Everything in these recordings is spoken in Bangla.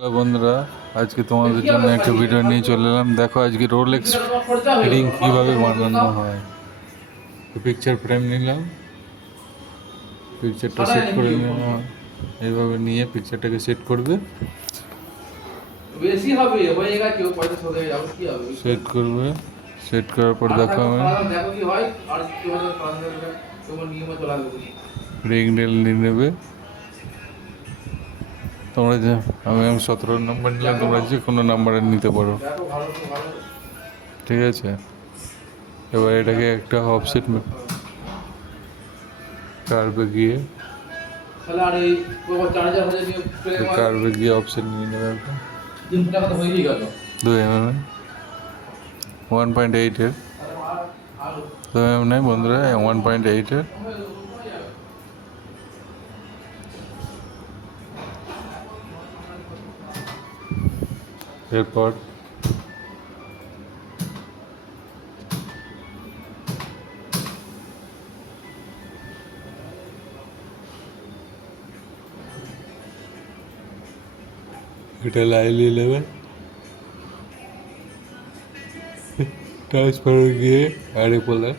হ্যালো বন্ধুরা, আজকে তোমাদের জন্য একটা ভিডিও নিয়ে চলে এলাম। দেখো আজকে রোলেক্স রিং কীভাবে বানানো হয়। তো পিকচার ফ্রেম নিলাম, পিকচারটা সেট করে নিলাম। এইভাবে নিয়ে পিকচারটাকে সেট করবে, বেশি হবে হয়ে গেছে ও পয়সা শোধ হয়ে যাবে কি হবে সেট করবে। সেট করার পর দেখো আমি দেখো কি হয় আর কি হবে তোমার নিয়মে চলা যাবে রিং নিয়ে নেবে তোমরা। যে আমি 17 নম্বর নিলাম, তোমরা যে কোনো নাম্বারে নিতে পারো, দেখো ভালো তো ভালো ঠিক আছে। এবার এটাকে একটা অফসেট কার্ভে গিয়ে তাহলে আর এই 4000 হাজার নিয়ে কার্ভে গিয়ে অফসেট নিয়ে নেবে একটা 3 টাকা তো হয়েই গেল 2 mm 1.8 2 mm নেই বন্ধুরা, 1.8 এরপর এটা লাইলিয়ে নেবে, ট্রান্সফার গিয়ে অ্যাডে বলে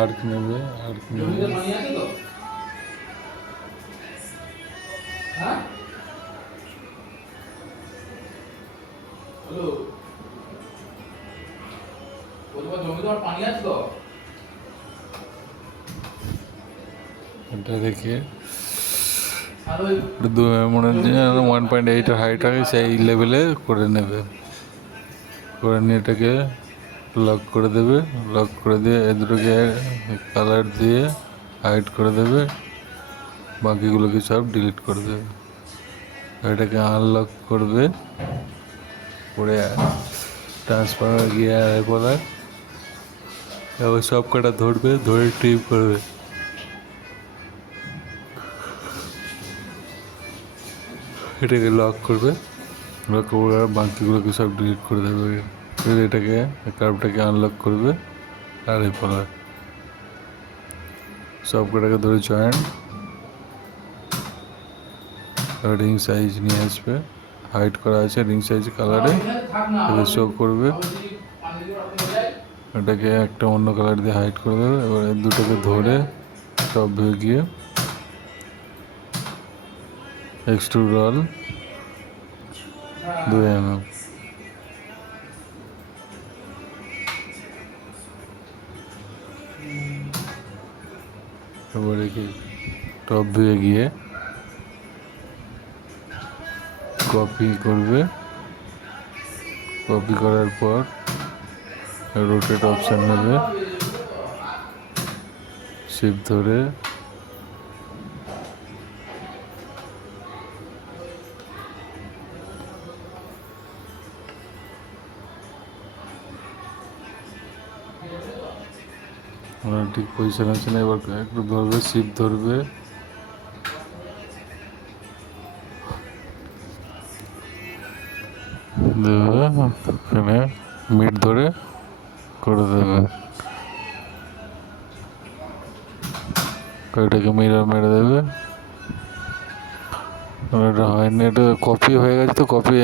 আর্ক নেবে। আর্ক নেবে হ্যাঁ হ্যালো তোমার জমিতে আর পানি আছে তো এটা দেখে আর ওই মনে হচ্ছে 1.8 হাইট আছে, সেই লেভেলে করে নেবে। করে নিয়ে এটাকে লক করে দেবে। লক করে দিয়ে এ দুটোকে কালার দিয়ে হাইড করে দেবে, বাকিগুলোকে সব ডিলিট করে দেবে। এটাকে আনলক করবে, করে ট্রান্সফার গিয়ে বলার এবার সব কটা ধরবে, ধরে ট্রিপ করবে। এটাকে লক করবে, লক করে বাকিগুলোকে সব ডিলিট করে দেবে। এটাকে কার্ভটাকে আনলক করবে আর এই বলার সব কটাকে ধরে জয়েন্ট রিং সাইজ নিয়ে আসবে। হাইড করা আছে রিং সাইজ কালারে, এটাকে শো করবে। এটাকে একটা অন্য কালার দিয়ে হাইড করে দেবে। এবার দুটোকে ধরে সব হয়ে গিয়ে এক্সট্রুড রল 2 mm এবারে কি টপ ভিউয়ে গিয়ে কপি করবে। কপি করার পর রোটেট অপশান নেবে, শিফট ধরে ঠিক পজিশন আছে না, এবার একটু ধরবে, শিফট ধরবে, দেবে এখানে মিড ধরে করে দেবে। এটাকে মিরর মেরে দেবে। এটা হয়নি, এটা কপি হয়ে গেছে। তো কপি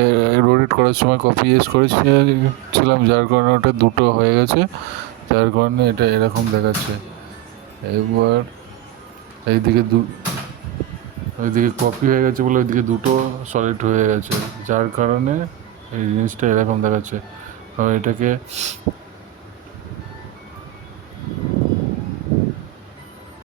রোটেট করার সময় কপি ইউজ করেছিলাম, যার কারণে ওটা দুটো হয়ে গেছে, যার কারণে এটা এরকম দেখাচ্ছে। এবার এইদিকে ওইদিকে কপি হয়ে গেছে বলে ওইদিকে দুটো সলিড হয়ে গেছে, যার কারণে এই জিনিসটা এরকম দেখাচ্ছে। এটাকে